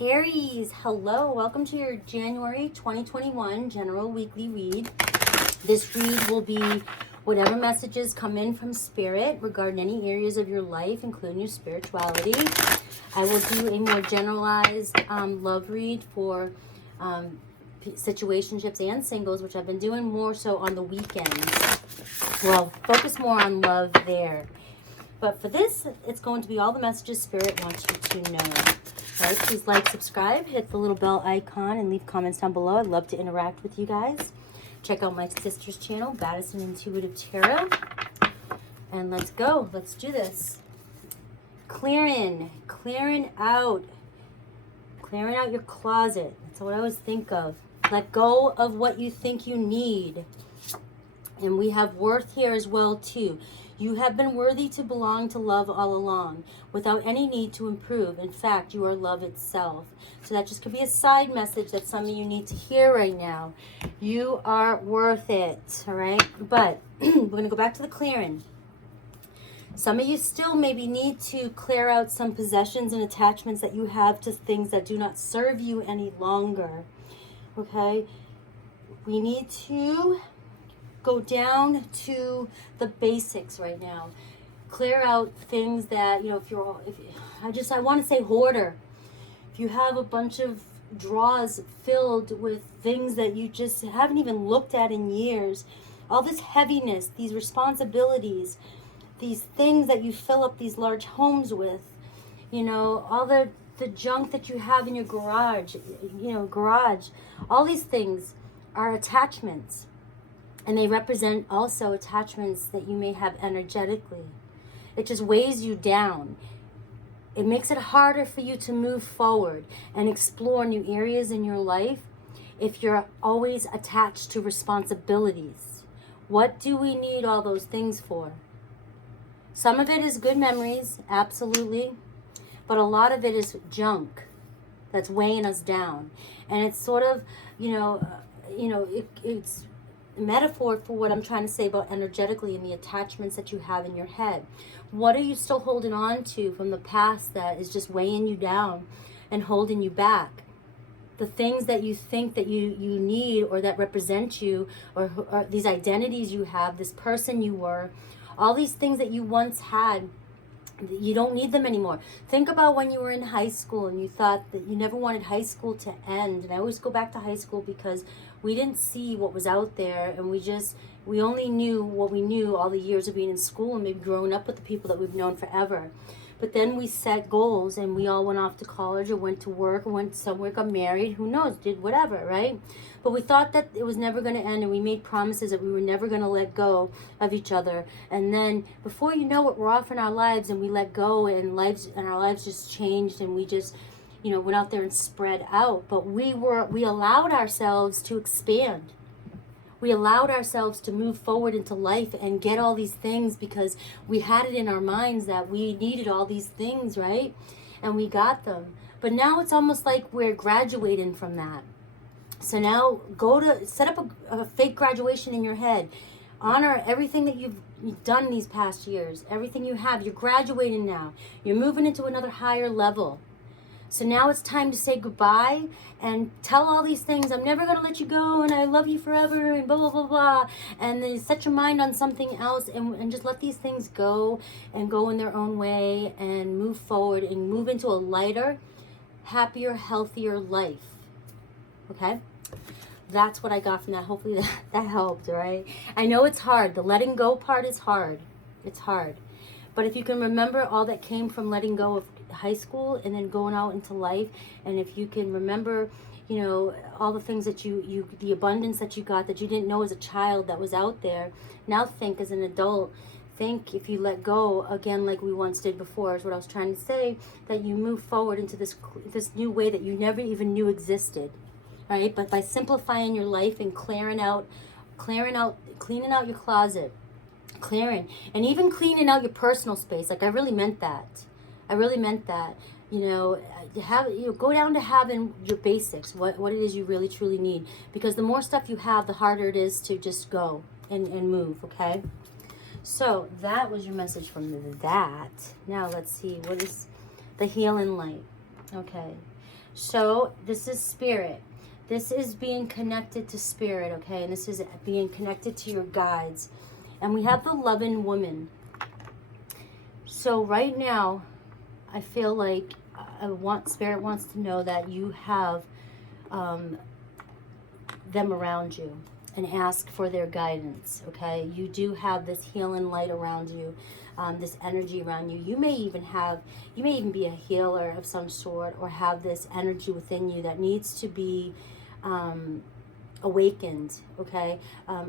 Aries, hello. Welcome to your January 2021 general weekly read. This read will be whatever messages come in from Spirit regarding any areas of your life, including your spirituality. I will do a more generalized love read for situationships and singles, which I've been doing more so on the weekends. Well, focus more on love there. But for this, it's going to be all the messages Spirit wants you to know. All right, please like, subscribe, hit the little bell icon, and leave comments down below. I'd love to interact with you guys. Check out my sister's channel, BADDISON Intuitive Tarot. And let's go. Let's do this. Clearing out your closet. That's what I always think of. Let go of what you think you need. And we have worth here as well, too. You have been worthy to belong to love all along, without any need to improve. In fact, you are love itself. So that just could be a side message that some of you need to hear right now. You are worth it, all right? But we're going to go back to the clearing. Some of you still maybe need to clear out some possessions and attachments that you have to things that do not serve you any longer, okay? We need to go down to the basics right now. Clear out things that, you know, I want to say hoarder. If you have a bunch of drawers filled with things that you just haven't even looked at in years, all this heaviness, these responsibilities, these things that you fill up these large homes with, you know, all the junk that you have in your garage, all these things are attachments. And they represent also attachments that you may have energetically. It just weighs you down. It makes it harder for you to move forward and explore new areas in your life if you're always attached to responsibilities. What do we need all those things for? Some of it is good memories, absolutely. But a lot of it is junk that's weighing us down. And it's sort of, it's metaphor for what I'm trying to say about energetically and the attachments that you have in your head. What are you still holding on to from the past that is just weighing you down and holding you back? The things that you think that you need or that represent you, or these identities you have, this person you were, all these things that you once had, you don't need them anymore. Think about when you were in high school and you thought that you never wanted high school to end. And I always go back to high school because we didn't see what was out there, and we only knew what we knew all the years of being in school and maybe growing up with the people that we've known forever. But then we set goals and we all went off to college or went to work or went somewhere, got married, who knows, did whatever, right? But we thought that it was never going to end, and we made promises that we were never going to let go of each other. And then before you know it, we're off in our lives and we let go, and our lives just changed, and we just, went out there and spread out. But we allowed ourselves to expand. We allowed ourselves to move forward into life and get all these things because we had it in our minds that we needed all these things, right? And we got them. But now it's almost like we're graduating from that. So now set up a fake graduation in your head. Honor everything that you've done these past years. Everything you have. You're graduating now. You're moving into another higher level. So now it's time to say goodbye and tell all these things. I'm never going to let you go, and I love you forever, and blah, blah, blah, blah. And then set your mind on something else and just let these things go and go in their own way and move forward and move into a lighter, happier, healthier life. Okay? That's what I got from that. Hopefully that helped, right? I know it's hard. The letting go part is hard. It's hard. But if you can remember all that came from letting go of high school and then going out into life, and if you can remember, all the things that the abundance that you got that you didn't know as a child that was out there, now think as an adult. Think if you let go, again, like we once did before, is what I was trying to say, that you move forward into this new way that you never even knew existed, right? But by simplifying your life and cleaning out your closet, and even cleaning out your personal space. Like I really meant that. Go down to having your basics, what it is you really truly need, because the more stuff you have, the harder it is to just go and move. Okay, so that was your message from that. Now let's see, what is the healing light? Okay. So this is spirit. This is being connected to spirit, okay? And this is being connected to your guides. And we have the loving woman. So right now, I feel like spirit wants to know that you have them around you and ask for their guidance, okay? You do have this healing light around you, this energy around you. You may even be a healer of some sort, or have this energy within you that needs to be awakened, okay?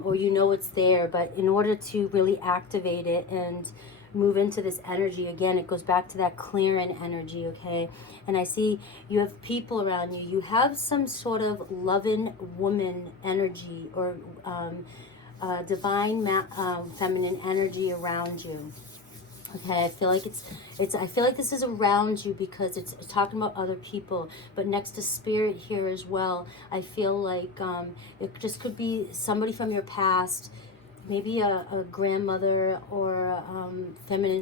Or you know it's there, but in order to really activate it and move into this energy again, it goes back to that clearing energy, okay? And I see you have people around you. You have some sort of loving woman energy, or divine feminine energy around you. Okay, I feel like I feel like this is around you because it's talking about other people, but next to spirit here as well. I feel like it just could be somebody from your past, maybe a grandmother, or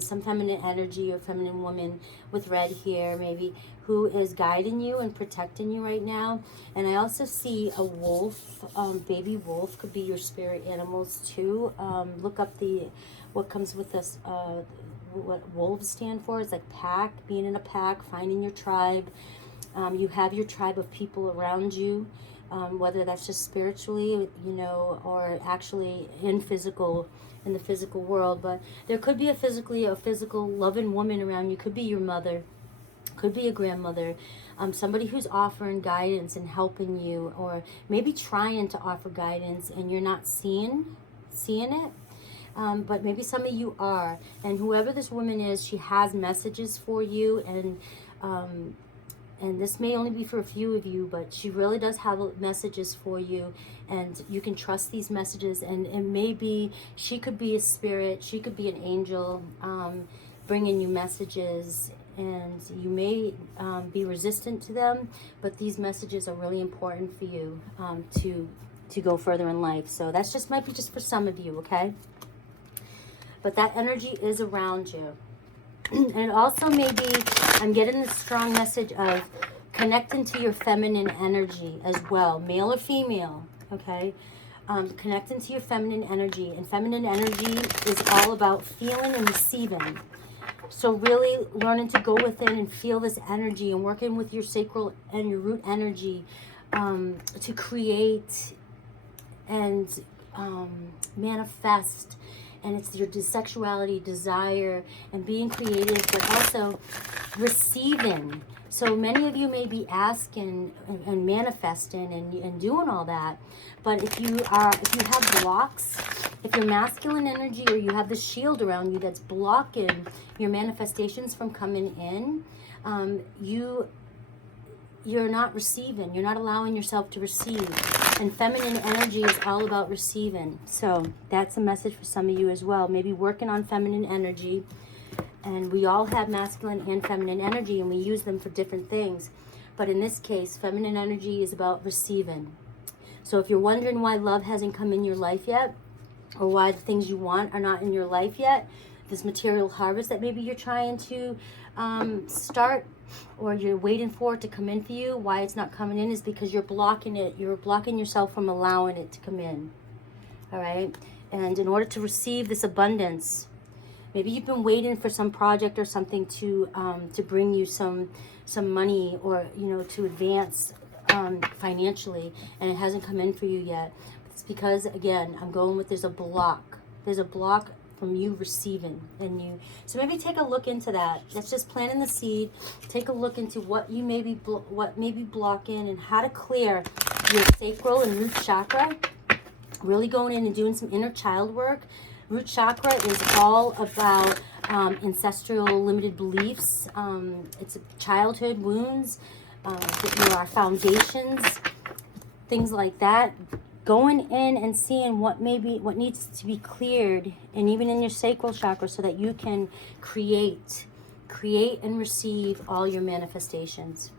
some feminine energy or feminine woman with red hair, maybe, who is guiding you and protecting you right now. And I also see a wolf, baby wolf, could be your spirit animals too. Look up what comes with this, what wolves stand for. It's like pack, being in a pack, finding your tribe. You have your tribe of people around you. Whether that's just spiritually, or actually in the physical world. But there could be a physical loving woman around you. Could be your mother, could be a grandmother, somebody who's offering guidance and helping you, or maybe trying to offer guidance and you're not seeing it. But maybe some of you are. And whoever this woman is, she has messages for you, and this may only be for a few of you, but she really does have messages for you, and you can trust these messages. And maybe she could be a spirit, she could be an angel, bringing you messages, and you may be resistant to them, but these messages are really important for you to go further in life. So that's might be just for some of you, okay? But that energy is around you. And also, maybe I'm getting this strong message of connecting to your feminine energy as well, male or female, okay? Connecting to your feminine energy. And feminine energy is all about feeling and receiving. So really learning to go within and feel this energy, and working with your sacral and your root energy to create and manifest. And it's your sexuality, desire, and being creative, but also receiving. So many of you may be asking and manifesting and doing all that, but if you have blocks, if you're masculine energy, or you have the shield around you that's blocking your manifestations from coming in, you're not receiving. You're not allowing yourself to receive. And feminine energy is all about receiving. So that's a message for some of you as well. Maybe working on feminine energy. And we all have masculine and feminine energy, and we use them for different things. But in this case, feminine energy is about receiving. So if you're wondering why love hasn't come in your life yet, or why the things you want are not in your life yet, this material harvest that maybe you're trying to start, or you're waiting for it to come in for you, why it's not coming in is because you're blocking it. You're blocking yourself from allowing it to come in. All right? And in order to receive this abundance, maybe you've been waiting for some project or something to bring you some money, or to advance financially, and it hasn't come in for you yet. It's because, again, I'm going with there's a block from you receiving. So maybe take a look into that. That's just planting the seed. Take a look into what you may be blocking, and how to clear your sacral and root chakra. Really going in and doing some inner child work. Root chakra is all about ancestral limited beliefs. It's childhood wounds, our foundations, things like that. Going in and seeing what needs to be cleared, and even in your sacral chakra, so that you can create and receive all your manifestations.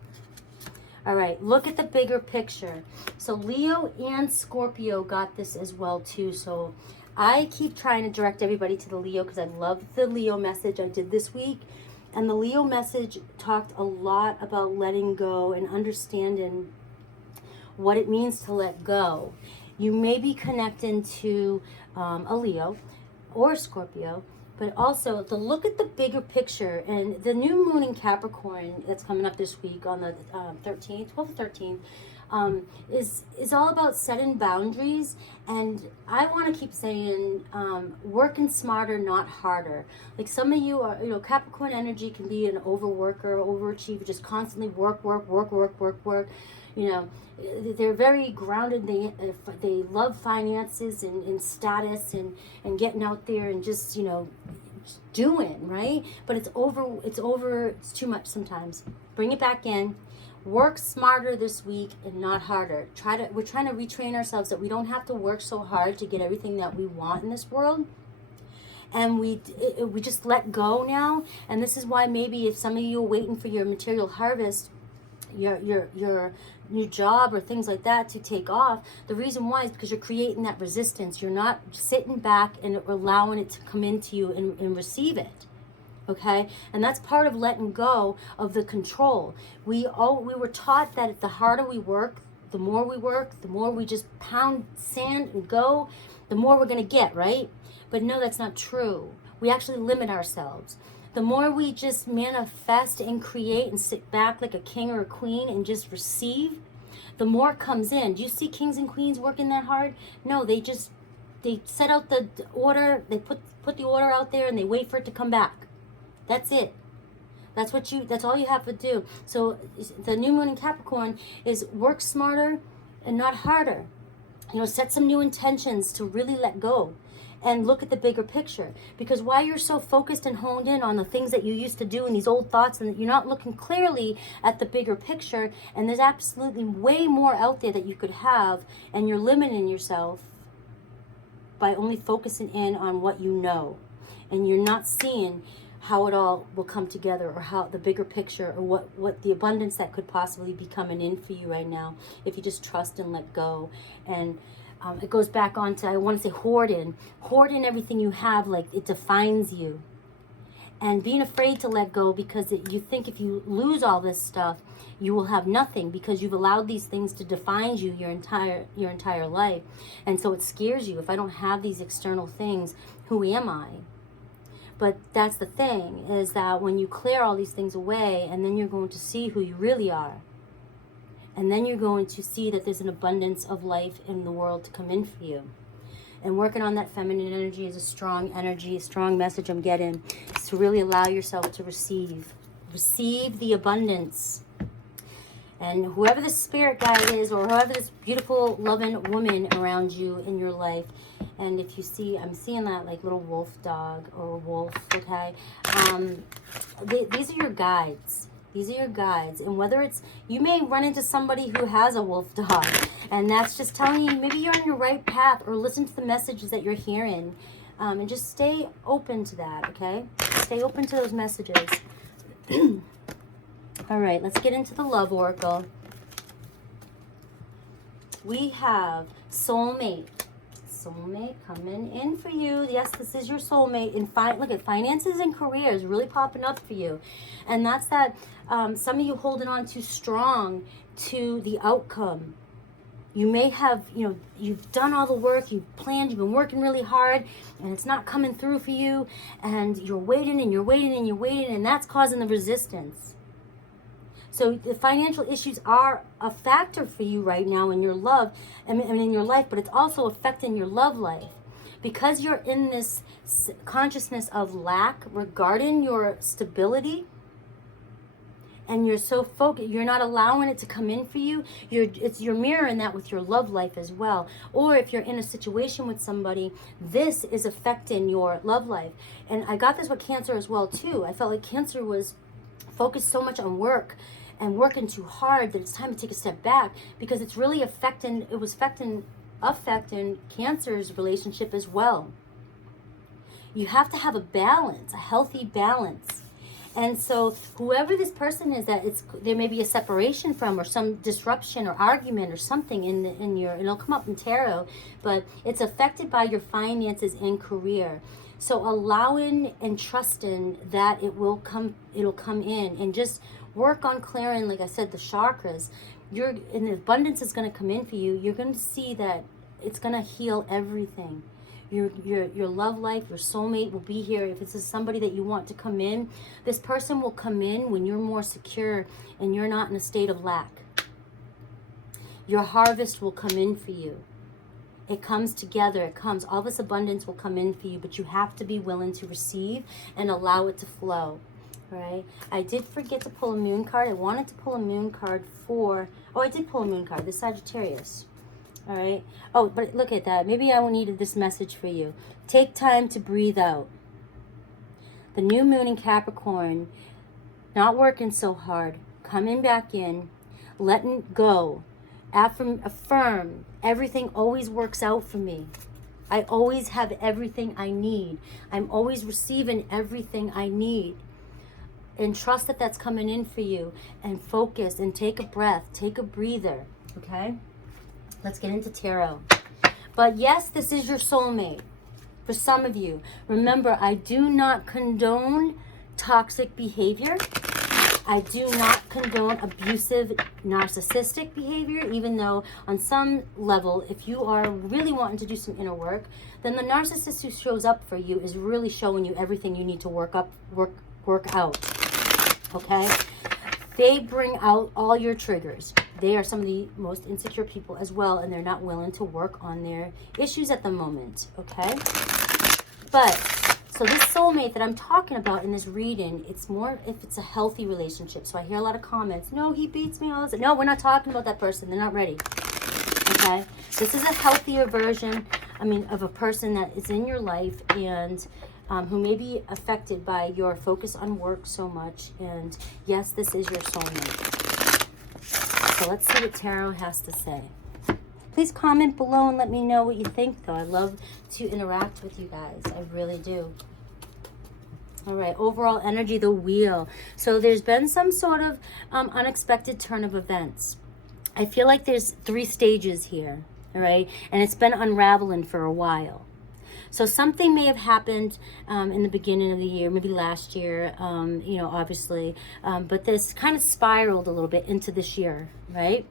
All right, look at the bigger picture. So Leo and Scorpio got this as well too. So I keep trying to direct everybody to the Leo, because I love the Leo message I did this week. And the Leo message talked a lot about letting go and understanding what it means to let go. You may be connecting to a Leo or a Scorpio, but also to look at the bigger picture. And the new moon in Capricorn that's coming up this week on the 13th, 12th, 13th, is all about setting boundaries. And I want to keep saying working smarter, not harder. Like some of you are, Capricorn energy can be an overworker, overachiever, just constantly work. They're very grounded. They love finances and status and getting out there and just doing, right? But it's too much sometimes. Bring it back in. Work smarter this week and not harder. We're trying to retrain ourselves that we don't have to work so hard to get everything that we want in this world. And we just let go now. And this is why maybe if some of you are waiting for your material harvest, your new job or things like that to take off, the reason why is because you're creating that resistance. You're not sitting back and allowing it to come into you and receive it. Okay, and that's part of letting go of the control. We were taught that the harder we work, the more we just pound sand and go, the more we're gonna get, right? But no, that's not true. We actually limit ourselves. The more we just manifest and create and sit back like a king or a queen and just receive, the more comes in. Do you see kings and queens working that hard? No, they set out the order, they put the order out there and they wait for it to come back. That's it. That's all you have to do. So the new moon in Capricorn is work smarter and not harder. Set some new intentions to really let go and look at the bigger picture. Because while you're so focused and honed in on the things that you used to do and these old thoughts, and you're not looking clearly at the bigger picture, and there's absolutely way more out there that you could have, and you're limiting yourself by only focusing in on what you know. And you're not seeing how it all will come together, or how the bigger picture, or what the abundance that could possibly be coming in for you right now if you just trust and let go. And it goes back on to, I want to say hoarding everything you have, like it defines you, and being afraid to let go because you think if you lose all this stuff you will have nothing, because you've allowed these things to define you your entire life. And so it scares you. If I don't have these external things, who am I? But that's the thing, is that when you clear all these things away, and then you're going to see who you really are. And then you're going to see that there's an abundance of life in the world to come in for you. And working on that feminine energy is a strong energy, a strong message I'm getting. Is to really allow yourself to receive the abundance. And whoever the spirit guide is, or whoever this beautiful, loving woman around you in your life, and if you see, I'm seeing that like little wolf dog or wolf, okay? These are your guides. These are your guides. And whether it's, you may run into somebody who has a wolf dog, and that's just telling you maybe you're on your right path, or listen to the messages that you're hearing. And just stay open to that, okay? Stay open to those messages. All right, let's get into the love oracle. We have soulmate. Soulmate coming in for you. Yes, this is your soulmate. Look at finances and careers really popping up for you. And that's that some of you holding on too strong to the outcome. You may have, you've done all the work, you've planned, you've been working really hard, and it's not coming through for you. And you're waiting and you're waiting and you're waiting, and that's causing the resistance. So the financial issues are a factor for you right now in your love, in your life, but it's also affecting your love life. Because you're in this consciousness of lack regarding your stability, and you're so focused, you're not allowing it to come in for you, you're mirroring that with your love life as well. Or if you're in a situation with somebody, this is affecting your love life. And I got this with Cancer as well too. I felt like Cancer was focused so much on work and working too hard that it's time to take a step back, because it's really affecting Cancer's relationship as well. You have to have a balance, a healthy balance. And so whoever this person is that there may be a separation from, or some disruption or argument or something in your, and it'll come up in tarot, but it's affected by your finances and career. So allowing and trusting that it'll come in, and just work on clearing, like I said, the chakras. And the abundance is going to come in for you. You're going to see that it's going to heal everything. Your love life, your soulmate will be here. If it's somebody that you want to come in, this person will come in when you're more secure and you're not in a state of lack. Your harvest will come in for you. It comes together. All this abundance will come in for you, but you have to be willing to receive and allow it to flow. All right. I did forget to pull a moon card. I wanted to pull a moon card for, I did pull a moon card, the Sagittarius. All right. Oh, but look at that. Maybe I needed this message for you. Take time to breathe out. The new moon in Capricorn, not working so hard, coming back in, letting go, affirm, everything always works out for me. I always have everything I need. I'm always receiving everything I need. And trust that that's coming in for you. And focus and take a breath. Take a breather. Okay? Let's get into tarot. But yes, this is your soulmate. For some of you. Remember, I do not condone toxic behavior. I do not condone abusive, narcissistic behavior, even though on some level, if you are really wanting to do some inner work, then the narcissist who shows up for you is really showing you everything you need to work out. Okay? They bring out all your triggers. They are some of the most insecure people as well, and they're not willing to work on their issues at the moment. Okay? But so this soulmate that I'm talking about in this reading, it's more if it's a healthy relationship. So I hear a lot of comments, no, he beats me, all this. No, we're not talking about that person. They're not ready. Okay? This is a healthier version, of a person that is in your life and who may be affected by your focus on work so much. And yes, this is your soulmate. So let's see what tarot has to say. Please comment below and let me know what you think, though. I love to interact with you guys. I really do. All right, overall energy, the wheel. So there's been some sort of unexpected turn of events. I feel like there's 3 stages here, all right? And it's been unraveling for a while. So something may have happened in the beginning of the year, maybe last year, obviously. But this kind of spiraled a little bit into this year, right?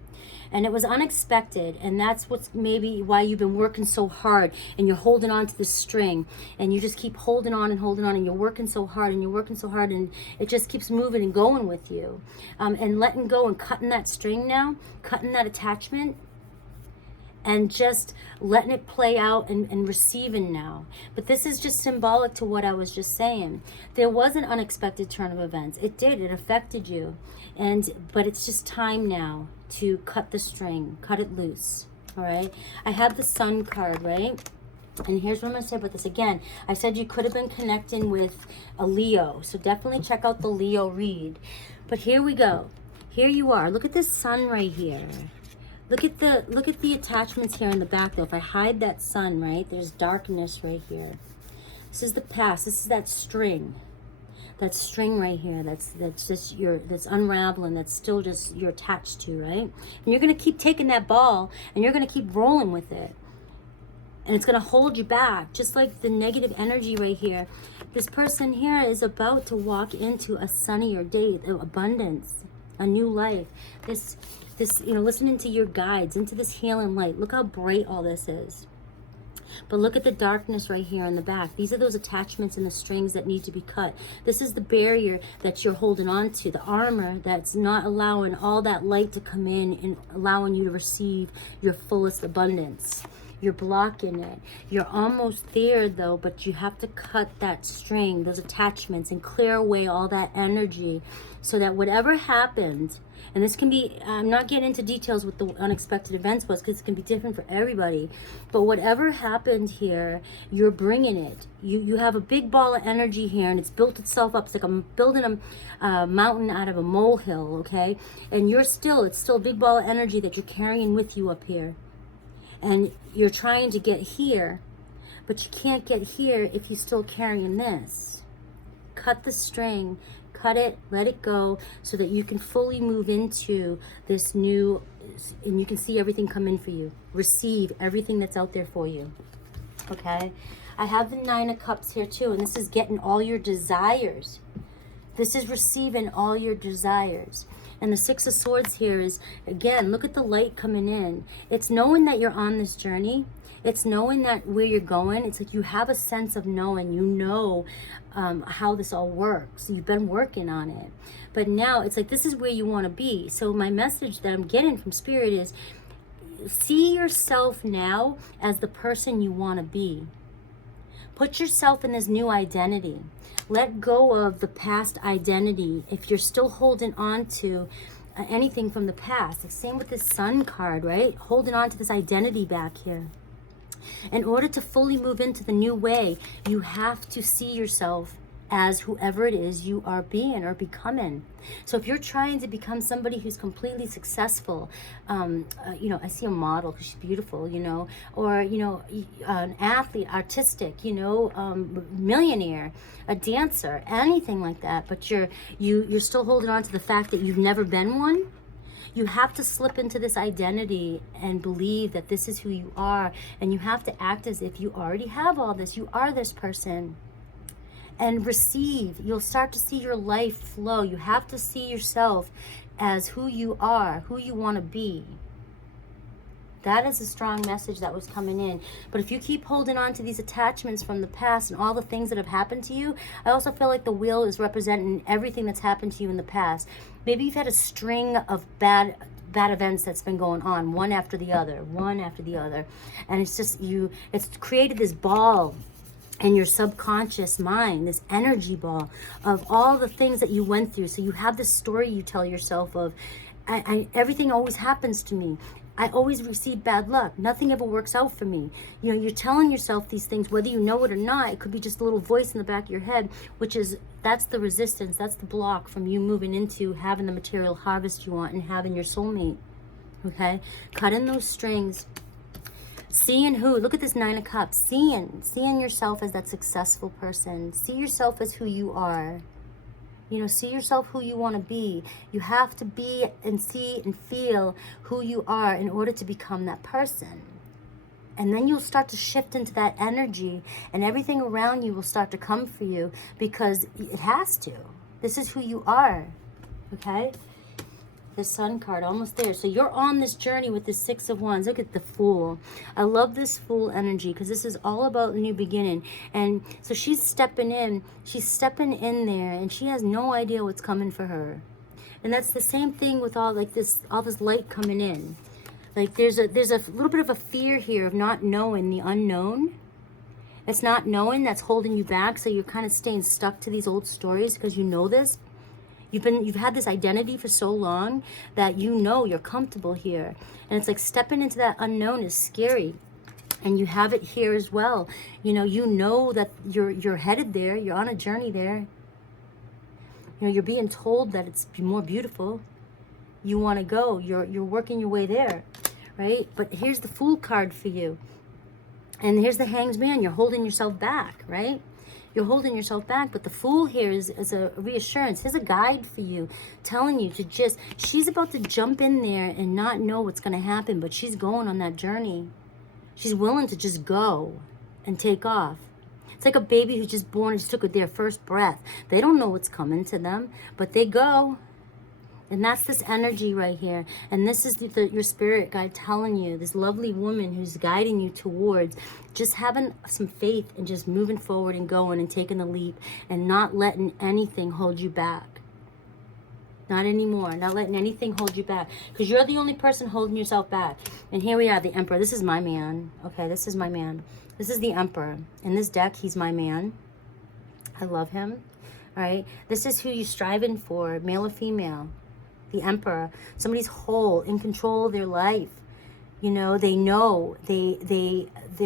And it was unexpected, and that's what's maybe why you've been working so hard, and you're holding on to this string, and you just keep holding on, and you're working so hard, and it just keeps moving and going with you. And letting go and cutting that string now, cutting that attachment, and just letting it play out and receiving now. But this is just symbolic to what I was just saying. There was an unexpected turn of events. It did. It affected you. But it's just time now to cut the string, cut it loose. All right? I have the Sun card, right? And here's what I'm going to say about this. Again, I said you could have been connecting with a Leo. So definitely check out the Leo read. But here we go. Here you are. Look at this sun right here. Look at the attachments here in the back, though. If I hide that sun, right, there's darkness right here. This is the past. This is that string. That string right here. That's unraveling. That's still just you're attached to, right? And you're gonna keep taking that ball, and you're gonna keep rolling with it, and it's gonna hold you back, just like the negative energy right here. This person here is about to walk into a sunnier day, abundance, a new life. This, listening to your guides, into this healing light. Look how bright all this is. But look at the darkness right here in the back. These are those attachments and the strings that need to be cut. This is the barrier that you're holding on to, the armor that's not allowing all that light to come in and allowing you to receive your fullest abundance. You're blocking it. You're almost there, though, but you have to cut that string, those attachments, and clear away all that energy so that whatever happened, and this can be, I'm not getting into details what the unexpected events was because it can be different for everybody, but whatever happened here, you're bringing it. You have a big ball of energy here, and it's built itself up. It's like I'm building a mountain out of a molehill, okay? And it's still a big ball of energy that you're carrying with you up here. And you're trying to get here, but you can't get here if you're still carrying this. Cut the string, cut it, let it go, so that you can fully move into this new, and you can see everything come in for you. Receive everything that's out there for you. Okay? I have the 9 of Cups here too, and this is getting all your desires. This is receiving all your desires. And the 6 of Swords here is, again, look at the light coming in. It's knowing that you're on this journey. It's knowing that where you're going. It's like you have a sense of knowing. You know how this all works. You've been working on it. But now it's like this is where you want to be. So my message that I'm getting from Spirit is, see yourself now as the person you want to be. Put yourself in this new identity. Let go of the past identity. If you're still holding on to anything from the past, the same with this Sun card, right? Holding on to this identity back here. In order to fully move into the new way, you have to see yourself as whoever it is you are being or becoming. So if you're trying to become somebody who's completely successful, you know, I see a model because she's beautiful, you know, or, you know, an athlete, artistic, you know, millionaire, a dancer, anything like that, but you're still holding on to the fact that you've never been one. You have to slip into this identity and believe that this is who you are, and you have to act as if you already have all this. You are this person. And receive. You'll start to see your life flow. You have to see yourself as who you are, who you want to be. That is a strong message that was coming in. But if you keep holding on to these attachments from the past and all the things that have happened to you, I also feel like the wheel is representing everything that's happened to you in the past. Maybe you've had a string of bad events that's been going on, one after the other. And it's just it's created this ball in your subconscious mind, this energy ball of all the things that you went through. So you have this story you tell yourself of, everything always happens to me. I always receive bad luck. Nothing ever works out for me. You know, you're telling yourself these things, whether you know it or not. It could be just a little voice in the back of your head, that's the resistance, that's the block from you moving into having the material harvest you want and having your soulmate. Okay? Cutting those strings. Seeing who? Look at this 9 of Cups. Seeing yourself as that successful person. See yourself as who you are. You know, see yourself who you want to be. You have to be and see and feel who you are in order to become that person. And then you'll start to shift into that energy, and everything around you will start to come for you because it has to. This is who you are. Okay? The Sun card, almost there. So you're on this journey with the 6 of Wands. Look at the Fool. I love this Fool energy because this is all about the new beginning. And so she's stepping in. She's stepping in there, and she has no idea what's coming for her. And that's the same thing with all this light coming in. Like there's a little bit of a fear here of not knowing the unknown. It's not knowing that's holding you back. So you're kind of staying stuck to these old stories because you know this. You've had this identity for so long that you know you're comfortable here. And it's like stepping into that unknown is scary. And you have it here as well. You know that you're headed there. You're on a journey there. You know, you're being told that it's more beautiful. You want to go. You're working your way there, right? But here's the Fool card for you. And here's the Hanged Man. You're holding yourself back, right? You're holding yourself back, but the Fool here is a reassurance. Here's a guide for you, telling you to she's about to jump in there and not know what's going to happen, but she's going on that journey. She's willing to just go and take off. It's like a baby who's just born and just took their first breath. They don't know what's coming to them, but they go. And that's this energy right here. And this is your spirit guide telling you, this lovely woman who's guiding you towards just having some faith and just moving forward and going and taking the leap and not letting anything hold you back. Not anymore. Not letting anything hold you back. Because you're the only person holding yourself back. And here we are, the Emperor. This is my man. Okay, this is my man. This is the Emperor. In this deck, he's my man. I love him. All right. This is who you're striving for, male or female. The Emperor, somebody's whole, in control of their life. You know, they're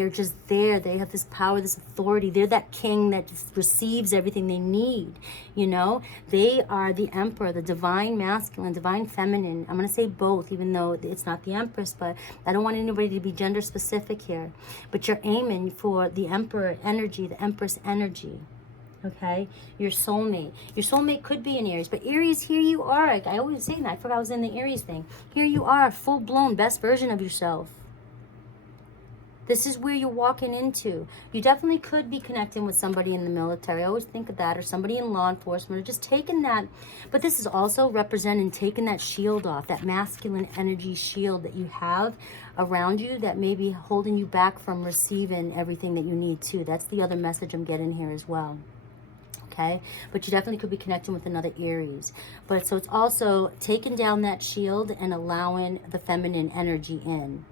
just there. They have this power, this authority. They're that king that just receives everything they need. You know, they are the Emperor, the divine masculine, divine feminine. I'm going to say both, even though it's not the Empress, but I don't want anybody to be gender specific here. But you're aiming for the Emperor energy, the Empress energy. Okay, your soulmate. Your soulmate could be an Aries, but Aries, here you are. I always say that. I forgot I was in the Aries thing. Here you are, full-blown best version of yourself. You know, they are the Emperor, the divine masculine, divine feminine. I'm going to say both, even though it's not the Empress, but I don't want anybody to be gender specific here. But you're aiming for the Emperor energy, the Empress energy. Okay, your soulmate. Your soulmate could be an Aries, but Aries, here you are, full-blown best version of yourself. This is where you're walking into. You definitely could be connecting with somebody in the military. I always think of that, or somebody in law enforcement, or just taking that. But this is also representing taking that shield off, that masculine energy shield that you have around you that may be holding you back from receiving everything that you need to. That's the other message I'm getting here as well. Okay, but you definitely could be connecting with another Aries. But so it's also taking down that shield and allowing the feminine energy in.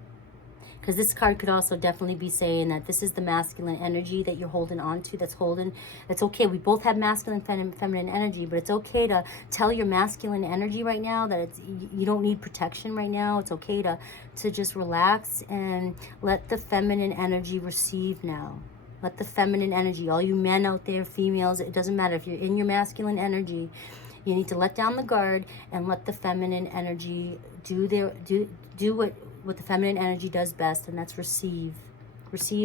Because this card could also definitely be saying that this is the masculine energy that you're holding on to, it's okay. We both have masculine, feminine energy, but it's okay to tell your masculine energy right now that you don't need protection right now. It's okay to just relax and let the feminine energy receive now. Let the feminine energy, all you men out there, females, it doesn't matter. If you're in your masculine energy, you need to let down the guard and let the feminine energy do what the feminine energy does best, and that's receive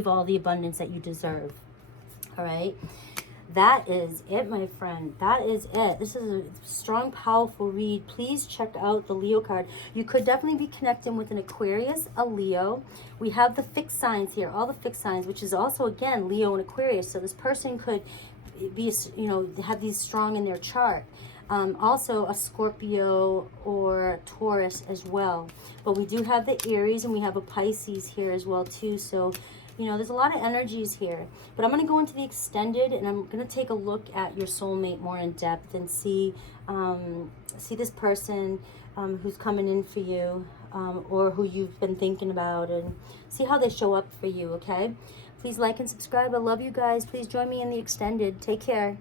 all the abundance that you deserve. All right, that is it, my friend. That is it. This is a strong, powerful read. Please check out the Leo card. You could definitely be connecting with an Aquarius, a Leo. We have the fixed signs here, all the fixed signs, which is also, again, Leo and Aquarius. So this person could be, have these strong in their chart. Also a Scorpio or Taurus as well. But we do have the Aries and we have a Pisces here as well too. So, there's a lot of energies here. But I'm going to go into the extended and I'm going to take a look at your soulmate more in depth and see this person who's coming in for you or who you've been thinking about, and see how they show up for you, okay? Please like and subscribe. I love you guys. Please join me in the extended. Take care.